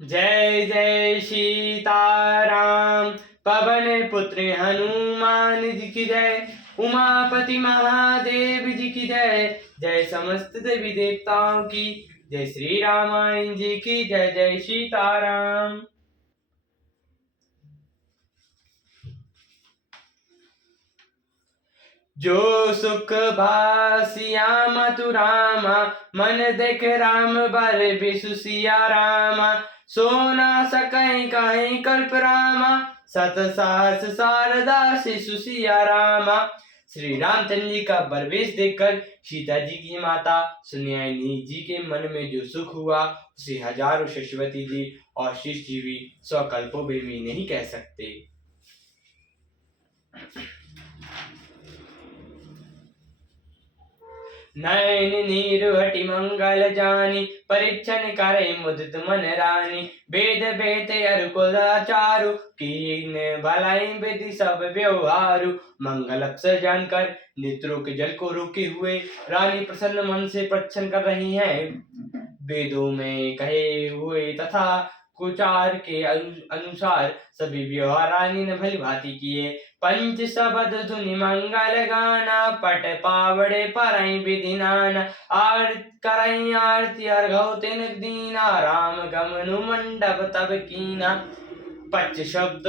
जय जय सीताराम। पवन पुत्र हनुमान जी की जय। उमापति महादेव जी की जय। जय समस्त देवी देवताओं की। जय श्री रामायण जी की जय। जय सीताराम। जो सुख भासिया मथुरामा, मन देख राम बर बिसु सिया रामा। सोना सकई कहीं कल्प रामा, सत सहस शारदा शिशु सिया रामा। श्री रामचंद्र जी का बरवेश देखकर सीता जी की माता सुनयनी जी के मन में जो सुख हुआ, उसे हजारों शशवती जी और शिष जी भी सौ कल्पों में भी नहीं कह सकते। नयन नीरुहटि मंगल जानी, परीक्षण करे मुदित मन रानी। वेद बेते अरु कुल चारु, कीन भलाई विधि सब व्यवहारु। मंगल अवसर जानकर नेत्रों के जल को रोके हुए रानी प्रसन्न मन से प्रदर्शन कर रही हैं। वेदों में कहे हुए तथा कुचार के अनुसार सभी व्यवहार रानी ने भली भांति किए। पंच शबद धुनि मंगल गाना, पट पावड़े परई विधि नाना। करई आरती अर्घौ तिन दीना, राम गमनु मंडप तब कीना। पंच शब्द,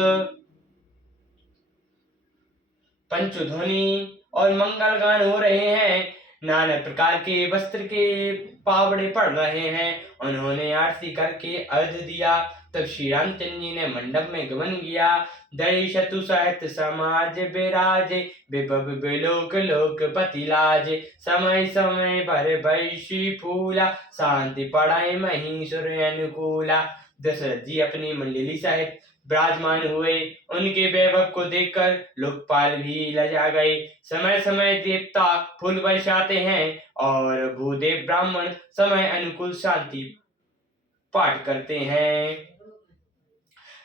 पंचध्वनि और मंगल गान हो रहे हैं। नाना प्रकार के वस्त्र के पावड़े पड़ रहे हैं। उन्होंने आरती करके अर्घ दिया। तब श्री रामचंद्र जी ने मंडप में गमन किया। दई शतु सहित समाज बिराजे, विभव बिलोक लोकपति लाजे। समय समय पर वैशी फूला, शांति पड़ाई महीसुर अनुकूला। दशरथ जी अपनी मंडली सहित विराजमान हुए। उनके वैभव को देखकर लोकपाल भी लजा गए। समय समय देवता फूल बरसाते हैं और भूदेव ब्राह्मण समय अनुकूल शांति पाठ करते हैं।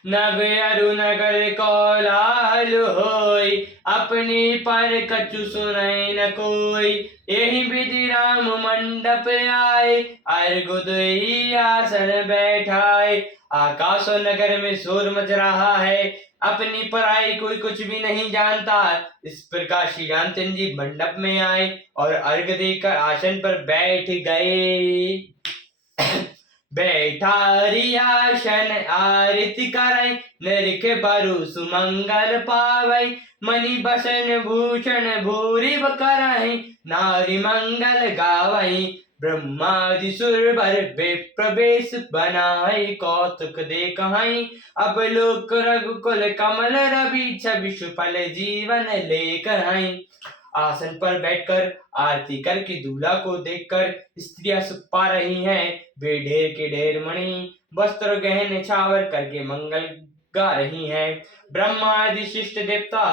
नव अरु नगर कोलाहल होई, अपनी पर कछु सुनई न कोई। यही विधि राम मंडप आए, अर्घ दुई आसन बैठाए। आकाश और नगर में शोर मच रहा है, अपनी पराई कोई कुछ भी नहीं जानता। इस प्रकार श्री रामचंद्र जी मंडप में आए और अर्घ देकर आसन पर बैठ गए। बैठारी आसन आरती करई, नरिक बरु सुमंगल पावई। मणि बसन भूषण भूरि करहि, नारी मंगल गावई। ब्रह्मादि सुरवर विप्रवेश बनाई, कौतुक देखहि। अब लोक रघुकुल कमल रवि, छवि सुफल जीवन लेख हई। आसन पर बैठकर आरती करके दूल्हा को देखकर स्त्रियां सुख पा रही हैं। वे ढेर के ढेर मणि वस्त्र गहने छावर करके मंगल गा रही हैं। ब्रह्मा आदि शिष्ट देवता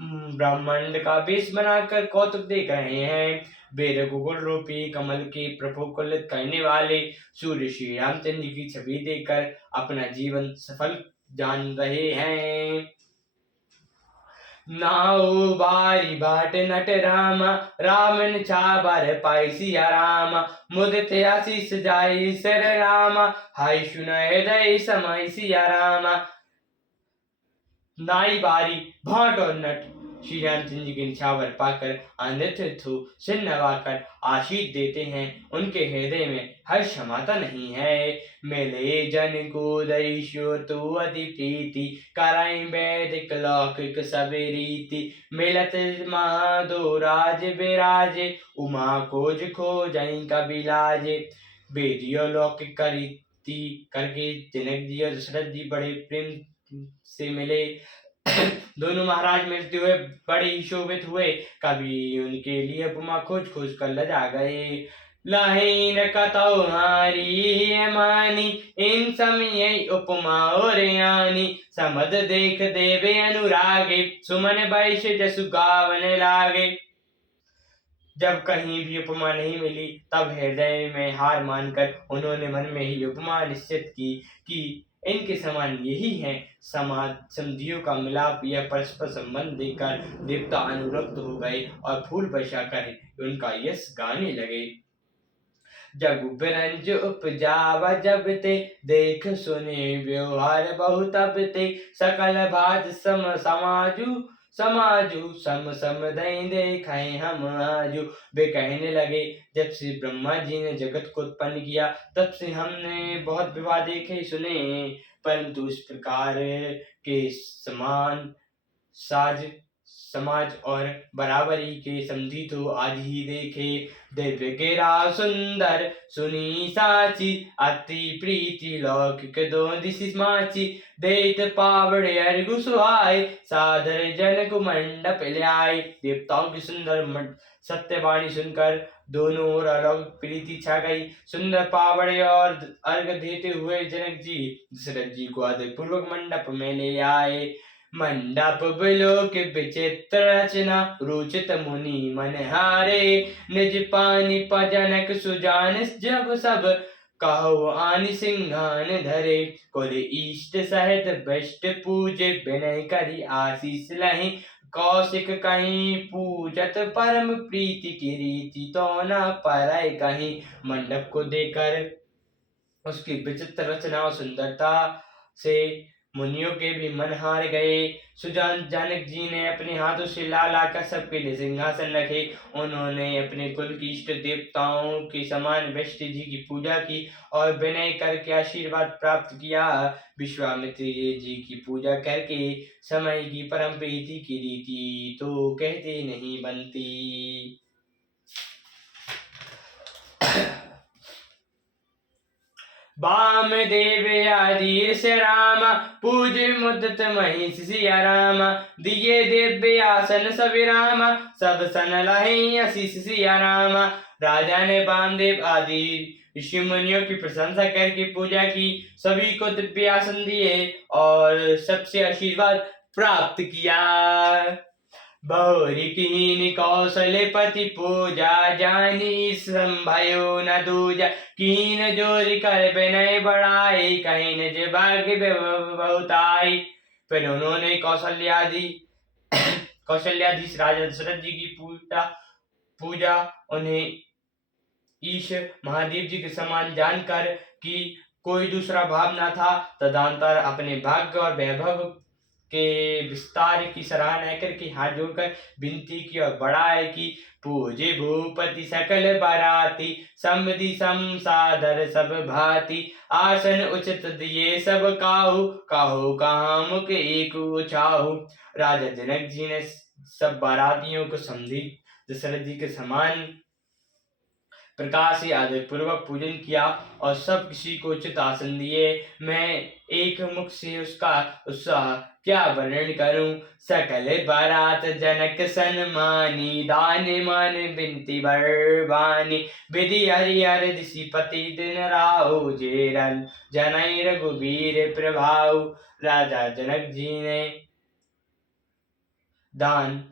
ब्रह्मांड का वेश बनाकर कौतुक देख रहे हैं। वे रघुकुल रूपी कमल के प्रफुल्लित करने वाले सूर्य श्री रामचंद्र की छवि देखकर अपना जीवन सफल जान रहे हैं। नाउ बारी बाट नट रामा, रावण छाबर पाई सिया रामा। मुदित आशीष जाई सिर रामा, हाय सुनय दय समय सिया रामा। नाई बारी भाट और नट श्री रामचंद्र जी के निछावर पाकर आनंदित हो सिर नवाकर आशीष देते हैं। उनके हृदय में हर्ष समाता नहीं है। मिले जन को दैश्यो तु अति प्रीति, कराई वैदिक लौकिक सब रीति। मिलत महादो राज बिराजे, उमा खोज खोजई कबिलाजे। वेदियों लौकिक का रीति करके जनक जी और दशरथ जी बड़े प्रेम से मिले। दोनों महाराज मिलते हुए बड़े ही शोभित हुए। कभी उनके लिए उपमा खोज खोज कर लजा गए। लाहीन कतौ हारी मानी, इन समय उपमा और यानी। समद देख देवे अनुरागे, सुमन बैश जसु गावन लागे। जब कहीं भी उपमा नहीं मिली तब हृदय में हार मानकर उन्होंने मन में ही उपमा निश्चित की कि इनके समान यही है। समाज समधियों का मिलाप या परस्पर संबंध देकर देवता अनुरक्त हो गए और फूल वर्षा कर उनका यश गाने लगे। जग बिरंज उपजावा जब ते, देख सुने व्यवहार बहुत अब ते, सकल भात सम समाजू समाजू सम सम दई देखाए हम आजू। वे कहने लगे, जब से ब्रह्मा जी ने जगत को उत्पन्न किया तब से हमने बहुत विवाह देखे सुने, परंतु इस प्रकार के समान साज समाज और बराबरी के समझी तो आज ही देखे। दिव्य गिरा सुंदर सुनी साची, अति प्रीति लौकिक दो दिशि माची, देत पावड़े अर्घु सुहाय, सादर जन को मंडप ल्याय। देवताओं की सुंदर सत्यवाणी सुनकर दोनों ओर अलौकिक प्रीति छा गई। सुंदर पावड़े और अर्घ देते हुए जनक जी दशरथ जी को आदर पूर्वक मंडप में ले आए। मंडप बिलोक विचित्र रचना, रुचित मुनि मनहारे, निज पानी जनक सुजान जब सब, कहो आनि सिंहान धरे। कुल इष्ट सहित वैष्ट पूजे, विनय करी आशीष लहि, कौशिक कहीं पूजत परम प्रीति की रीति तो न परय कहीं। मंडप को देखकर उसकी विचित्र रचना और सुंदरता से मुनियों के भी मन हार गए। सुजान जनक जी ने अपने हाथों से ला लाकर सबके लिए सिंहासन रखे। उन्होंने अपने कुल की इष्ट देवताओं के समान वशिष्ठ जी की पूजा की और विनय करके आशीर्वाद प्राप्त किया। विश्वामित्र जी की पूजा करके समय की परम प्रीति की रीति तो कहते नहीं बनती। वामदेव आदीर्ष राम, पूज्य मुदित महिष सिया राम, दिए दिव्य आसन सविराम, सब सन लहि आशीष सिया राम। राजा ने वामदेव आदि ऋषि मुनियों की प्रशंसा करके पूजा की, सभी को दिव्य आसन दिए और सबसे आशीर्वाद प्राप्त किया। बहुरी कीन कौशलपति पूजा, जानी संभयो न दूजा, कीन जोरी कर विनय बढ़ाई, कहीं निज भाग्य बहुताई। फिर उन्होंने कौशल्याधीश राजा दशरथ जी की पूजा उन्हें ईश महादेव जी के समान जानकर कि कोई दूसरा भाव न था, तदंतर अपने भाग्य और वैभव के विस्तार की सराहना करके हाथ जोड़कर विनती की और बढ़ाए कि पूजे भूपति सकल बाराती, समधि सम सादर सब भांति, आसन उचित दिए सब काहू, काहू कहाँ मुख एक उछाहू। राजा जनक जी ने सब बारातियों को समझी दशरथ जी के समान प्रकार से आदर पूर्वक पूजन किया और सब किसी को उचित आसन दिए। मैं एक मुख से उसका उत्साह क्या वर्णन करूं। सकल बारात जनक सन्मानी, दान मान बिनती बरबानी, विधि हरिहर दिशिपति दिन राहु, जेरन जनई रघुबीर प्रभाव। राजा जनक जी ने दान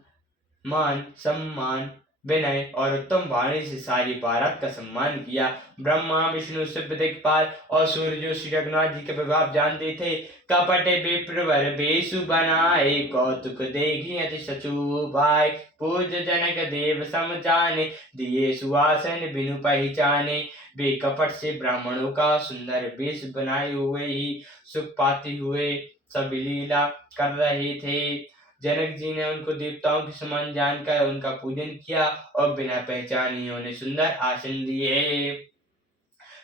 मान सम्मान विनय और उत्तम वाणी से सारी बारात का सम्मान किया। ब्रह्मा विष्णु शिव दिक्पाल और सूर्य जो श्री रघुनाथ जी के प्रभाव जानते थे, कपट विप्रवर बेसु बनाए, कौतुक देखी अति सचु भाई, पूज्य जनक देव सम जाने, दिए सुहासन बिनु पहचाने। वे कपट से ब्राह्मणों का सुंदर वेश बनाए हुए ही सुख पाते हुए सब लीला कर रहे थे। जनक जी ने उनको देवताओं के समान जानकर उनका पूजन किया और बिना पहचाने उन्हें सुंदर आसन दिए।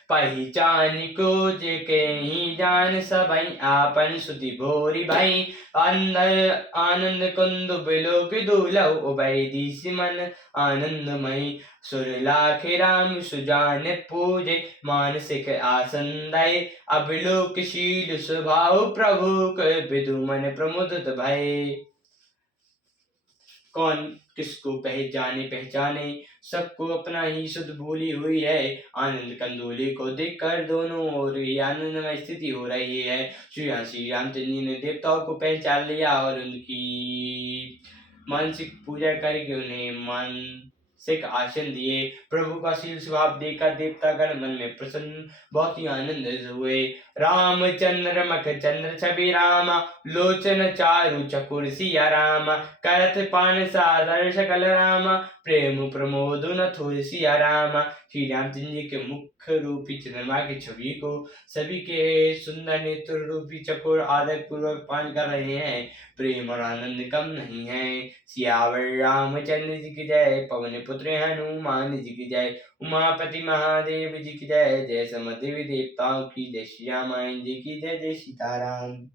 पहचान को जे कहीं जान सबई, आपन सुधि भोरी भाई, अंदर आनंद कुंद बिलोक दुलव, उभय दिशि मन आनंदमयी, सुर लाख राम सुजान पूजे, मानसिक आसन दय, अभिलोकशील स्वभाव प्रभु के, विदु मन प्रमुदित भय। कौन किसको पहचाने, सबको अपना ही शुद्ध भूली हुई है। आनंद कंदोली को देखकर दोनों ओर आनंदमय स्थिति हो रही है। श्री रामचंद्र जी ने देवताओं को पहचान लिया और उनकी मानसिक पूजा करके उन्हें मानसिक आसन दिए। प्रभु का शील स्वभाव देखकर देवतागण मन में प्रसन्न बहुत ही आनंदित हुए। रामचंद्र मख चंद्र छवि रामा, लोचन चारु चकुर सिया रामा, करत पान सादर सकल रामा, प्रेम प्रमोद न थुर सिया रामा, श्री रामचंद्र जी के मुख्य रूपी चंद्रमा की छवि को सभी के सुंदर नेत्र रूपी चकोर आदर पूर्वक पान कर रहे हैं। प्रेम और आनंद कम नहीं है। सियावर रामचंद्र जी की जय, पवन पुत्र हनुमान जी की जय, उमापति महादेव जी की जय, जय समस्त देवी देवताओं की जय, श्री रामायण जी की जय, जय सीताराम।